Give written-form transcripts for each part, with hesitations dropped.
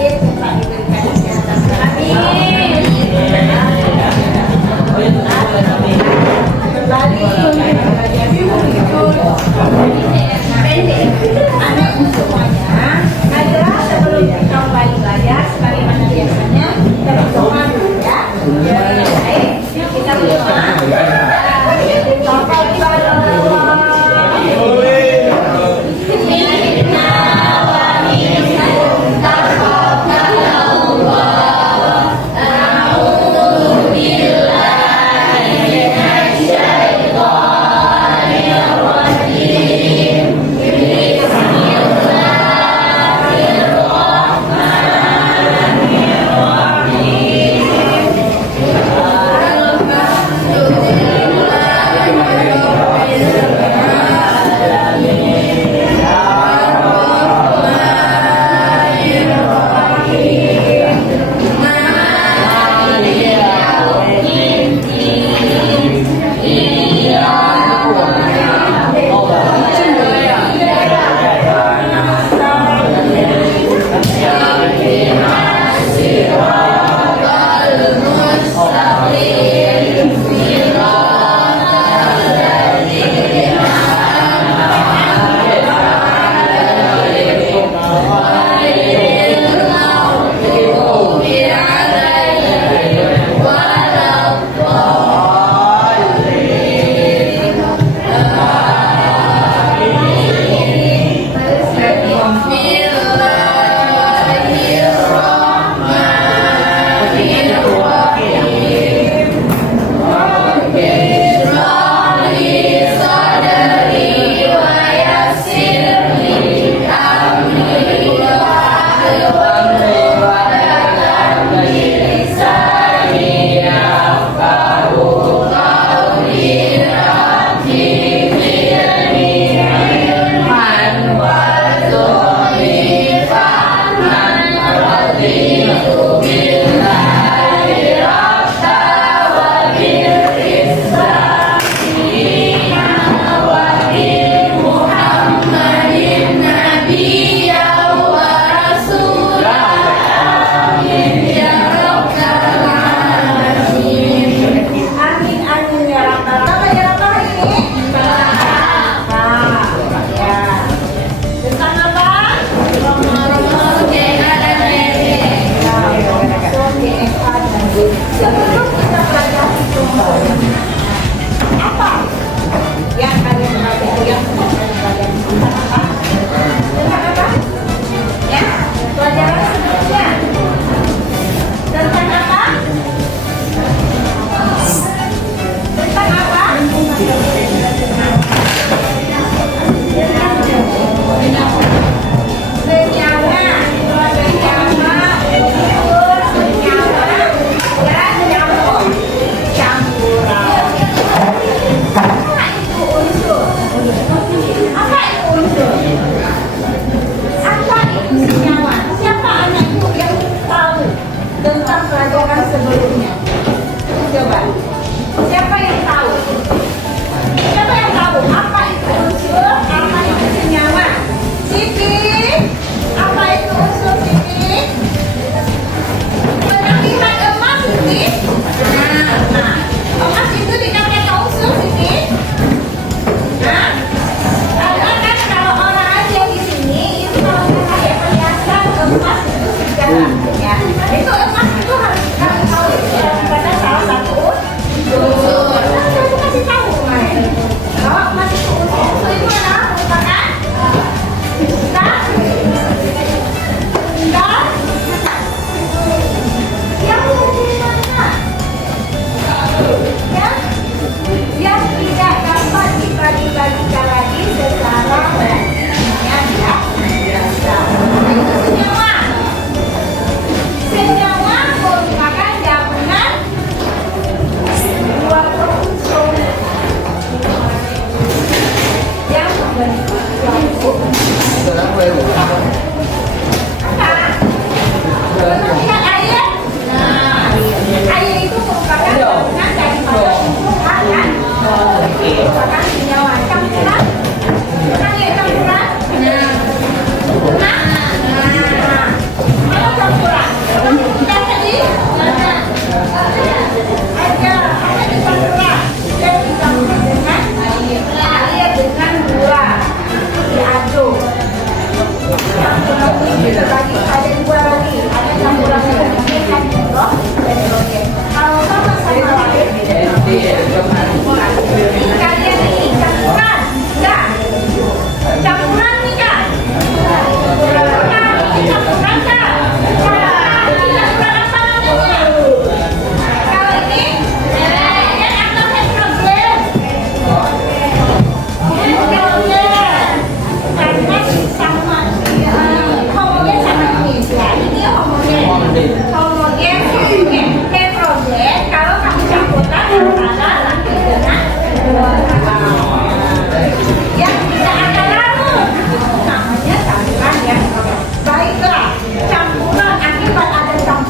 sakit, minta diberikan kesehatan. Amin. Kembali anak semuanya adalah sebelum kita kembali belajar sebagaimana biasanya kita berdoa dulu ya. Baik, kita berdoa.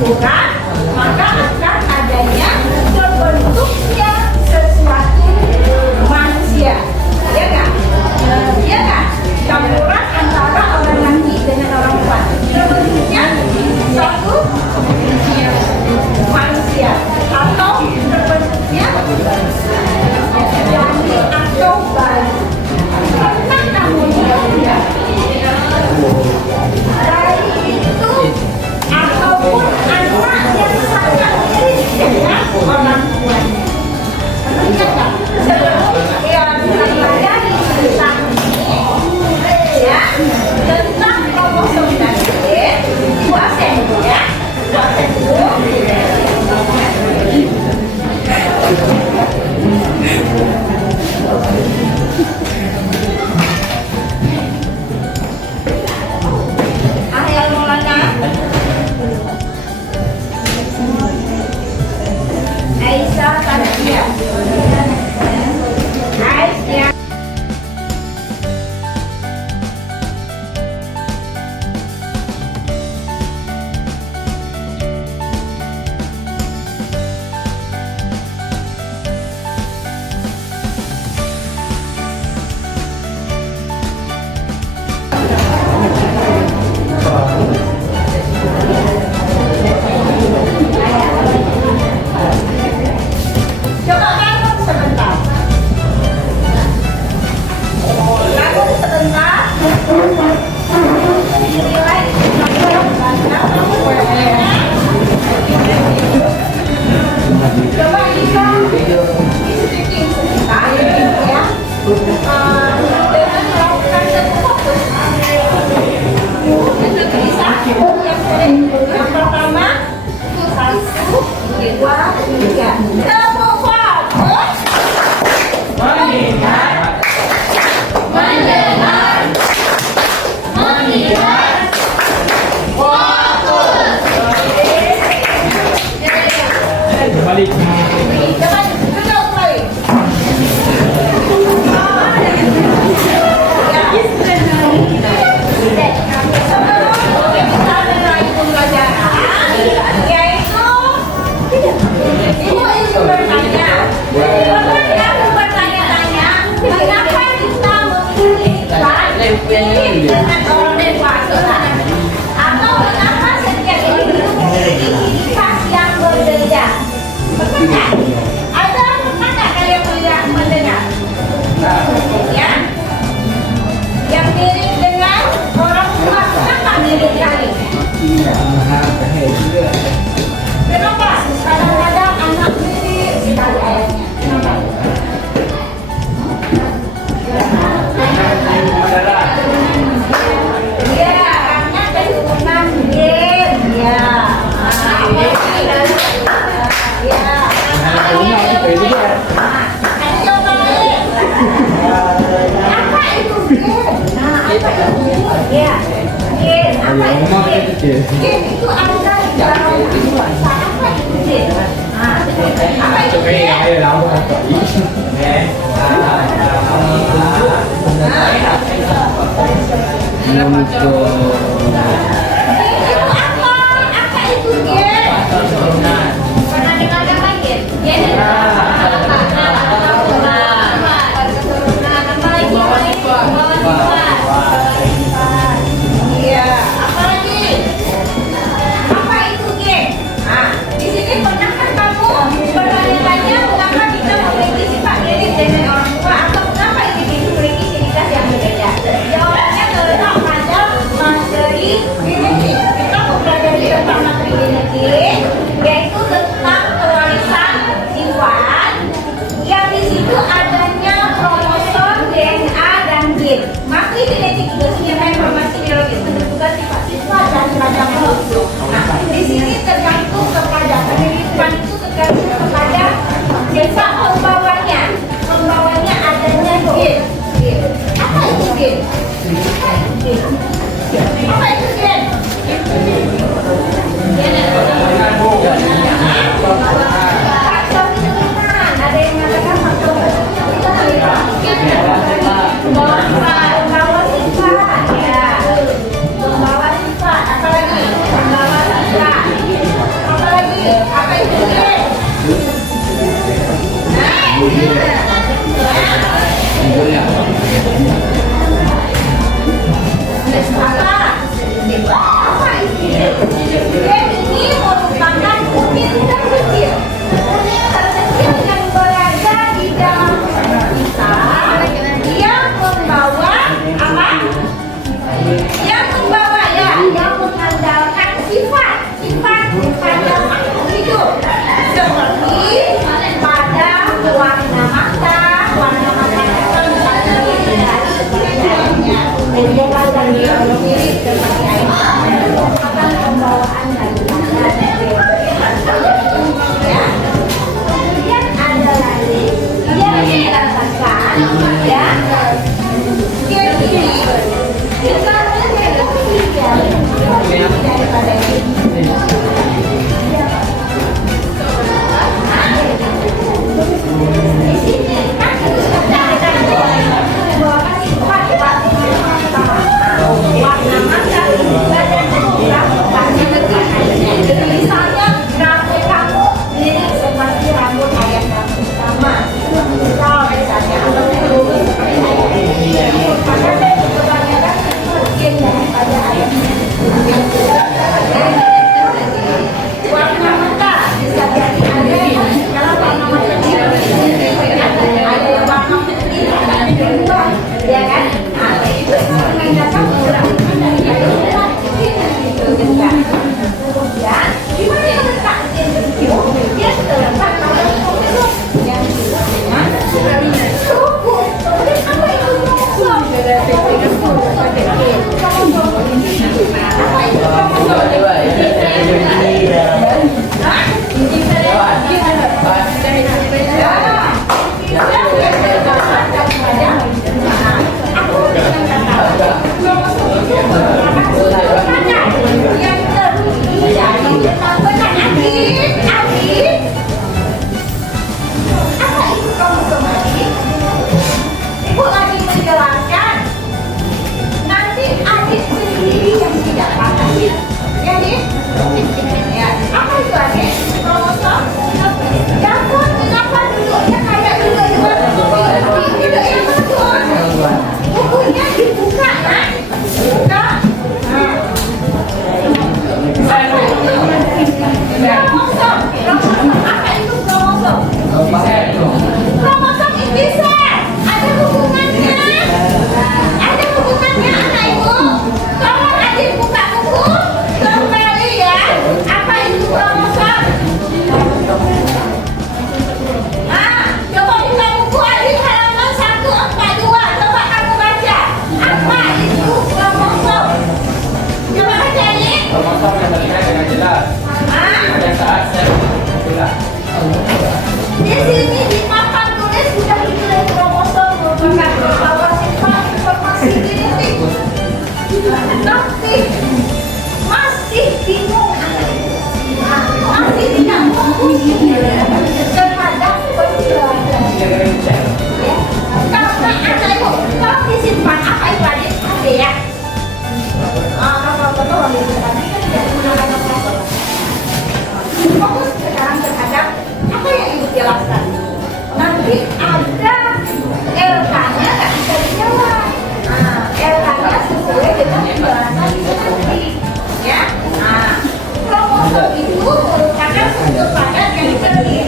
kurang, maka akan adanya terbentuknya sesuatu manusia. Ya kan? Ya kan? Campuran antara orang laki dengan orang perempuan. Terbentuknya suatu manusia atau terbentuknya janin atau bayi. Pernah kamu lihat bayi itu ataupun anak yang sangat mirip dengan orang tuanya? Pernah nggak? Sebelum yang mempelajari tentang ini, ya, tentang kromosom dan gen, puasen ya, puasen dulu. Ahel Maulana, Aisyah Tanakia, Aisyah. Coba bangun sebentar. Bangun sebentar. Nilai coba bisa speaking sebentar ya. Dengan melakukan satu fokus. Bisa yang pertama 1, 2, 3. Tepuk fokus. Mendengar, mendengar, melihat, fokus. Balik. Coba duduk balik. Sebelum kita mulai pembelajaran, yaitu ibu bertanya. Jadi aku bertanya-tanya, kenapa kita memilih iklan ini dengan orang dewasa? Atau kenapa setiap individu memiliki ciri khas yang berbeda? Pernah? Ada pernah nggak kalian melihat mendengar? Ya, yang mirip dengan orang tua, kenapa mirip kali? Kenapa? Kadang-kadang anak mirip sekali ayahnya. Kenapa? Ya, karena keturunan gen. Ya. Ya. Ada coba lain. Apa itu gen? Nah, apa itu gen? Ya. Gen. Apa itu gen? Gen itu ada di dalam dewasa. Apa itu gen? Nah, apa itu gen? Itu apa? Apa itu gen? Pernah dengar apa gen? Gen iya, apa lagi? Apa itu gen? Nah, di sini pernah kan kamu bertanya-tanya mengapa kita memiliki sifat mirip dengan orang tua atau mengapa individu memiliki ciri khas yang berbeda? Jawabannya terletak pada materi genetik. Kita mempelajari tentang materi genetik, yaitu tentang pewarisan hewan yang di situ adanya kromosom, DNA, dan gen. Materi genetik itu menyimpan informasi biologis menentukan sifat-sifat dan ragam makhluk. Nah, di sini tergantung kepada penelitian itu tergantung kepada sifat pembawanya. Pembawanya adanya gen. Apa itu gen? Apa itu gen? Apa itu gen? Gen adalah Gen ini merupakan unit terkecil. Unit terkecil yang berada di dalam tubuh kita yang membawa apa? Yang membawa ya, yang mengandalkan sifat pada makhluk hidup seperti pada warna mata itu misalnya dia kan mirip seperti air merupakan pembawaan dari ya. Kemudian ada lagi yang dikatakan ya dia ini kita daripada ini. Di sini kan itu sudah ada bahwa sifat warna mata badan misalnya rambut kamu ini seperti rambut ayah kamu sama misal misalnya atau karena kebanyakan mungkin daripada ayahnya warna mata bisa jadi ada kalau warna mata ada yang warna putih ada yang berubah ya kan itu menandakan kurang dari itu juga kemudian di mana letak interview dia terletak pada kromosom yang disebutnya struktur apa itu kromosom Ibu lagi menjelaskan nanti adik sendiri yang tidak paham ya nih ya apa itu adik kromosom ya pun kenapa duduknya kayak duduk yang betul bukunya dibuka kan buka kromosom apa itu kromosom kromosom itu ada hubungannya anak ibu tolong adik buka buku kembali ya apa itu kromosom coba buka buku adik halaman 142 coba kamu baca apa itu kromosom coba baca ini Kromosom yang terlihat dengan jelas. Pada saat sel jelas. di sini di papan tulis sudah ditulis kromosom merupakan bahwa sifat informasi genetik tapi masih bingung masih tidak fokus terhadap penjelasan karena ada ibu kalau disimpan apa itu adik ada ya kalau betul disimpan ini kan tidak menggunakan kromosom fokus sekarang terhadap apa yang ibu jelaskan nanti ada LK-nya nggak bisa dijawab LK-nya sesuai dengan penjelasan itu nanti ya kromosom itu merupakan bentuk padat yang terlihat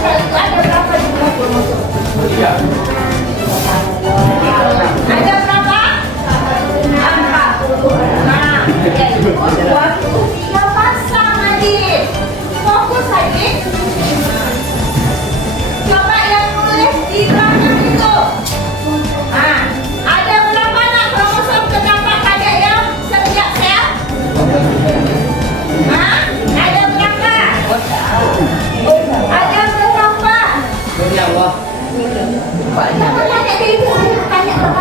itu ada berapa jumlah kromosom? Iya. Ada berapa? 46. Yaitu 23 pasang, adik. Fokus, adik. Coba yang nulis di belakang itu. Nah, ada berapa nak kromosom terdapat pada yang setiap sel? Hah? Ada berapa? Ada berapa? Berapa? Jangan tanya diri sendiri, tanya berapa?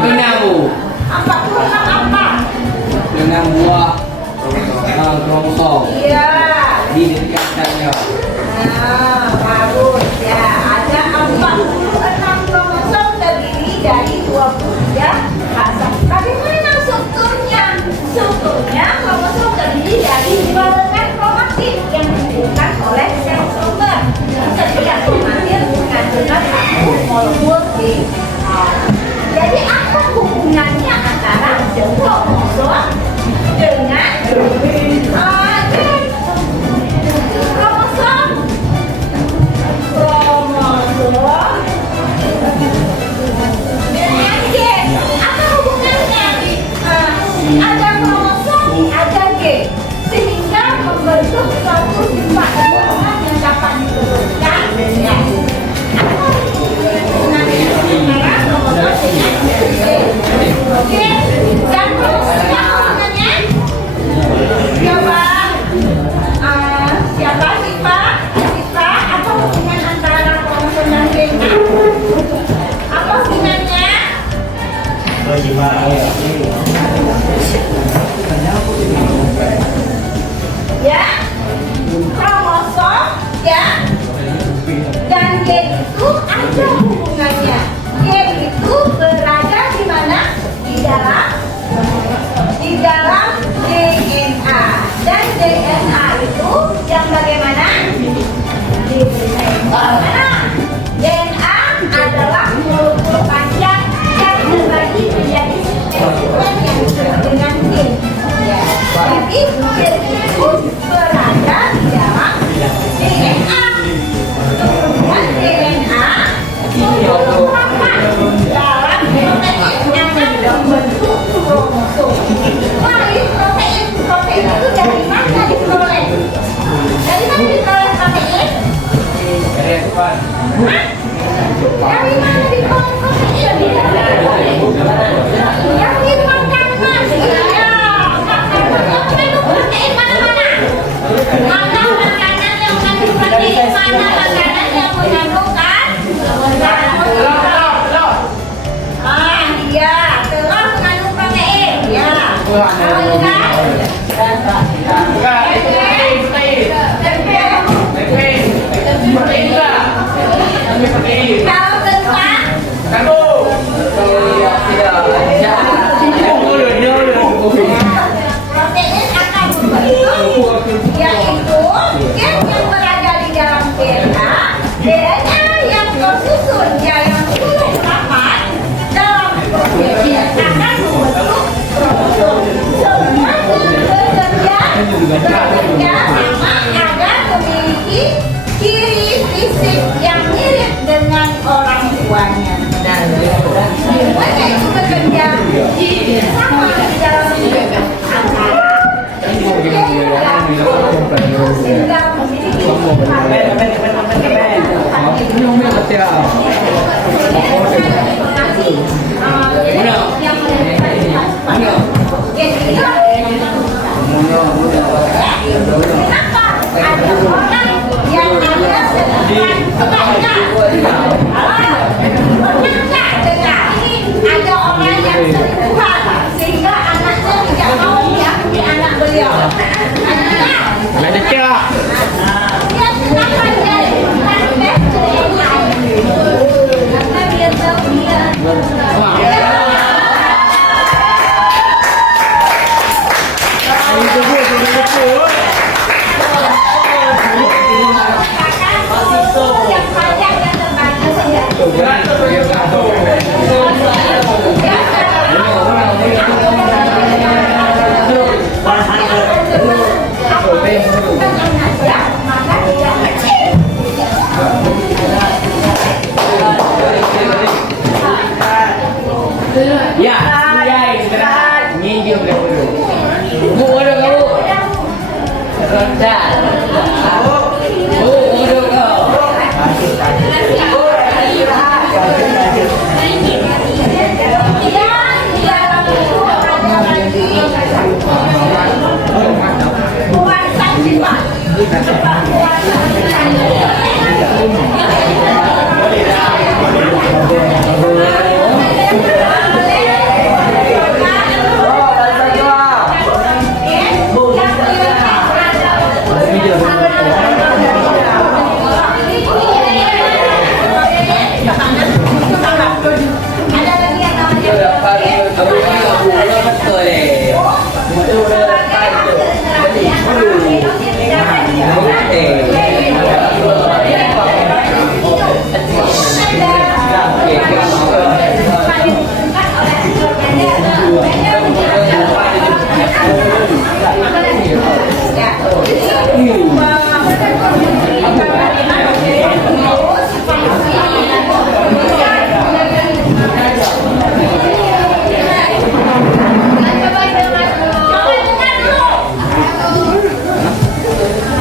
Kenapa? 46 apa? Dengan buah kromosom Iya. didekatkannya. Nah, bagus ya. Ada 46 kromosom terdiri dari 23 pasang. Bagaimana strukturnya? Strukturnya kromosom terdiri dari barengan kromatin yang diberikan oleh sel sumber. Setiap kromatin mengandungkan satu molekul DNA. Jadi apa hubungannya antara kromosom dengan kromosom dengan gen? Apa hubungannya? Ada kromosom, ada gen, sehingga membentuk suatu sifat hubungan yang dapat disebutkan ya. Apa hubungannya antara kromosom dengan gen? Oke, dan kromosomnya hubungannya? Coba siapa? Siva? Apa hubungan antara kromosom dan gen? Apa hubungannya? Ya, kromosom ya dan gen itu ada hubungannya. Gen itu berada di mana? Di dalam DNA. Dan DNA itu yang bagaimana? DNA adalah molekul panjang yang terbagi menjadi segmen yang disebut dengan gen. Ya. Jadi gen itu berada di dalam DNA. Kemudian DNA dalam protein yang akan membentuk kromosom. Baik, protein itu dari mana diperoleh? Dari mana diperoleh protein? Dari Tuhan. Hah? Dari mana diperoleh protein? Yang dimakan mas. Iya. Mengandung protein mana-mana. Mana makanan yang mengandung protein? Mana makanan yang mengandung kan? Iya, telur mengandung protein. Ya. Kalau ikan? Bukan, itu Tempe. protein juga. Protein. Kalau kentang? Kandung. Protein akan membentuk yaitu gen yang berada di dalam DNA, DNA yang tersusun dalam suluk rapat dalam protein akan membentuk kromosom. Semua bekerja sama agar memiliki ciri fisik yang mirip dengan orang tuanya. Semuanya itu bekerja sama di dalam antara sehingga memiliki kenapa?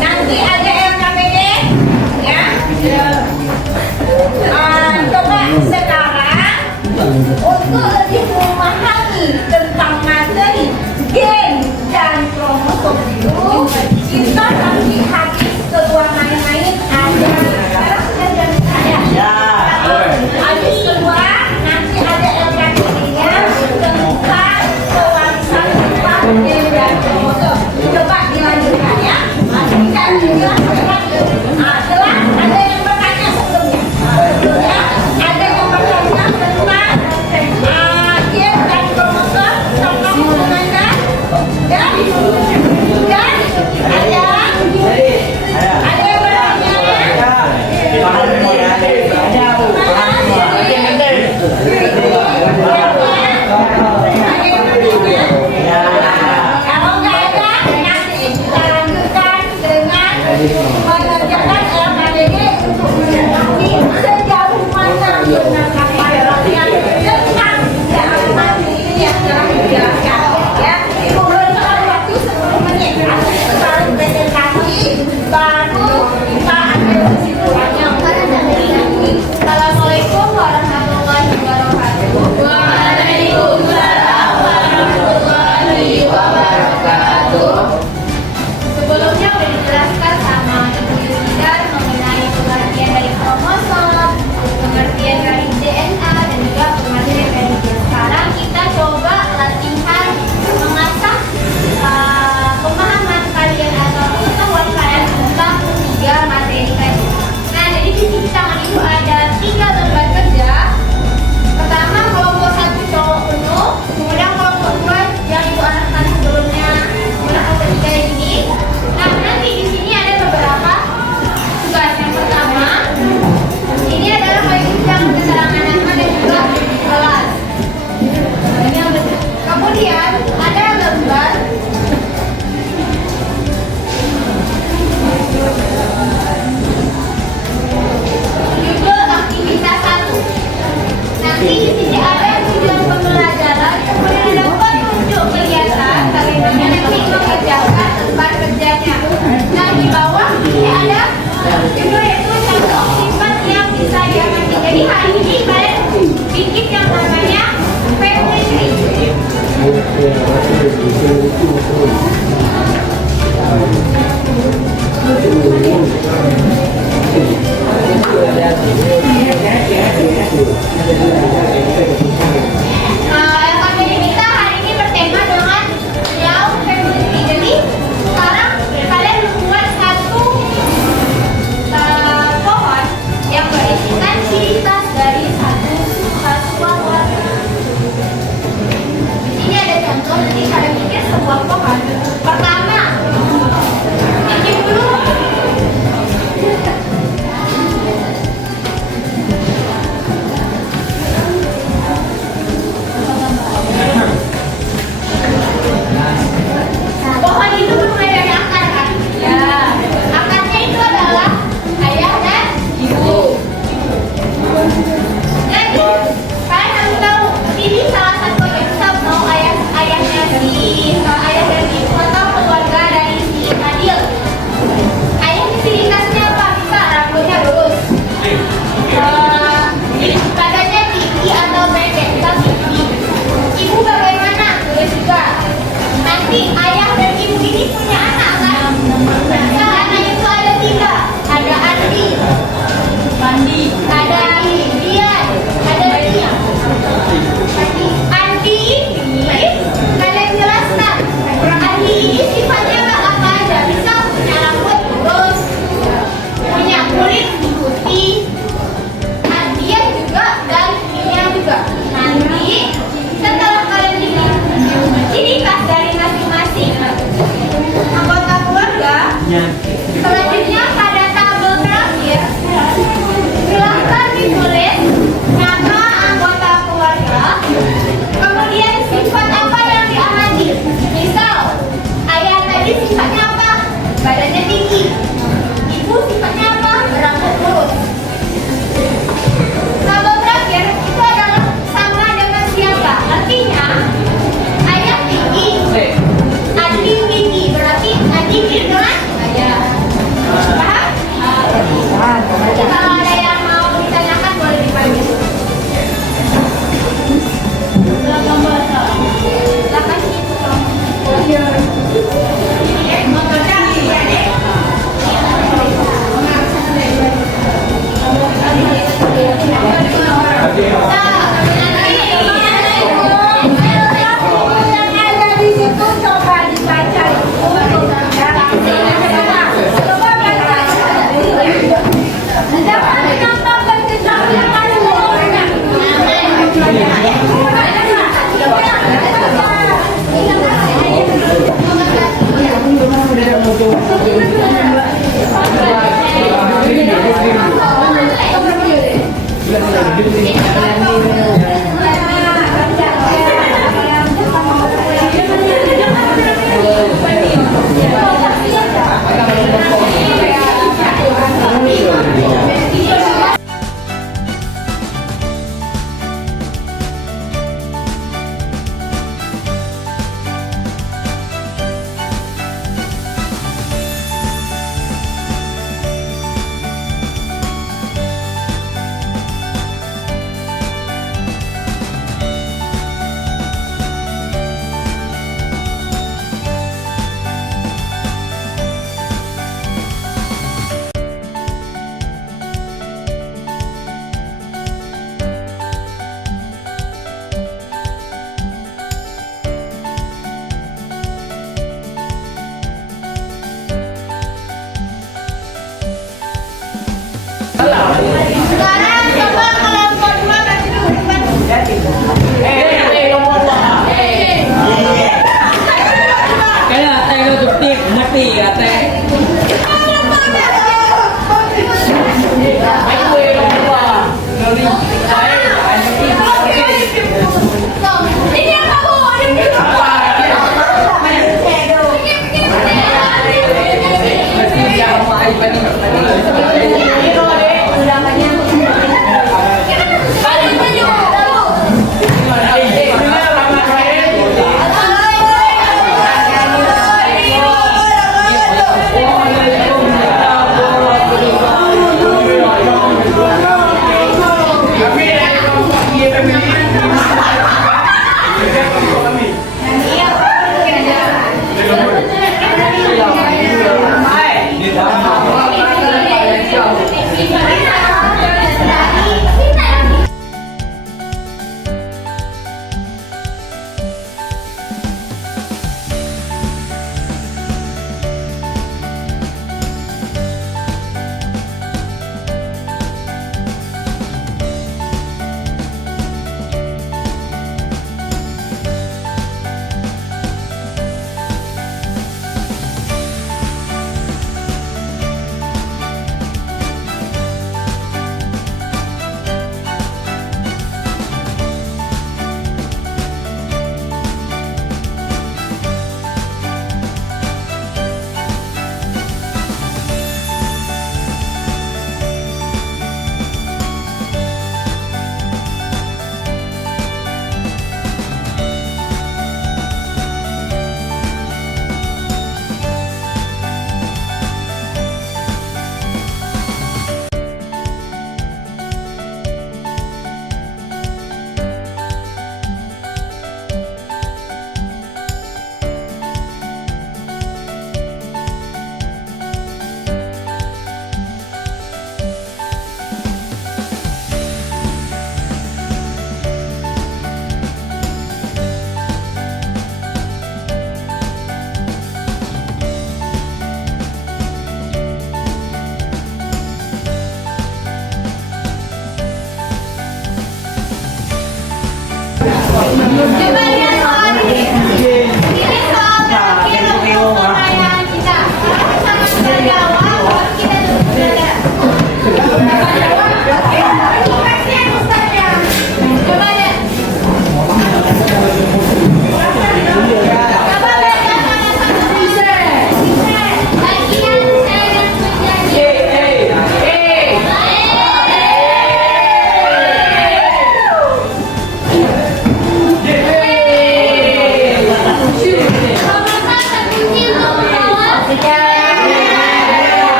Nanti ada LKPD, ya. Coba sekarang untuk lebih memahami tentang materi gen dan kromosom itu, kita nanti habis kedua main-main ada sekarang sudah jam ada. Habis kedua nanti ada LKPD-nya tentang pewarisan tentang gen dan kromosom. Coba dilanjutkan ya. Kita jelaskan lagi. Setelah ada yang bertanya sebelumnya. Ada yang bertanya tentang gen dan kromosom tentang hubungannya. Dan ada yang bertanya. Kalau nggak ada, nanti kita lanjutkan dengan mengerjakan LKPD untuk mengetahui sejauh mana penangkapan rakyat tentang keamanan ini yang telah dijelaskan. Ya, Ibu berikan waktu 10 menit. Setelah presentasi, baru kita ambil kesimpulannya. Assalamualaikum warahmatullahi wabarakatuh. Waalaikumsalam warahmatullahi wabarakatuh. Sebelumnya sudah dijelaskan sama Ibu Yulidan mengenai pengertian dari kromosom, pengertian dari DNA, dan juga pengertian dari gen. Sekarang kita coba latihan mengasah pemahaman kalian atau pengetahuan kalian tentang 3 materi tadi. Nah, jadi di sini tangan itu ada 3 lembar kerja. Pertama kelompok 1 cowok penuh, kemudian kelompok 2 yang ibu arahkan sebelumnya, kemudian kelompok 3 ini. Nah, nanti di sini ada beberapa tugas. Yang pertama, ini adalah pengisian keterangan nama dan juga kelas. Kemudian ada lembar judul aktivitas 1. Nanti di sini ada tujuan pembelajaran, kemudian ada petunjuk kegiatan bagaimana nanti mengerjakan lembar kerjanya. Nah, di bawah ini ada judul yaitu contoh sifat yang bisa diamati. Jadi hari ini kalian bikin yang namanya family tree. LKPD kita hari ini bertema dengan Laut Family Tree. Jadi sekarang kalian membuat satu pohon yang berisikan ciri khas dari satu satuan warga. Di sini ada contoh, nanti kalian bikin sebuah pohon. Pertama, bikin dulu. Pani.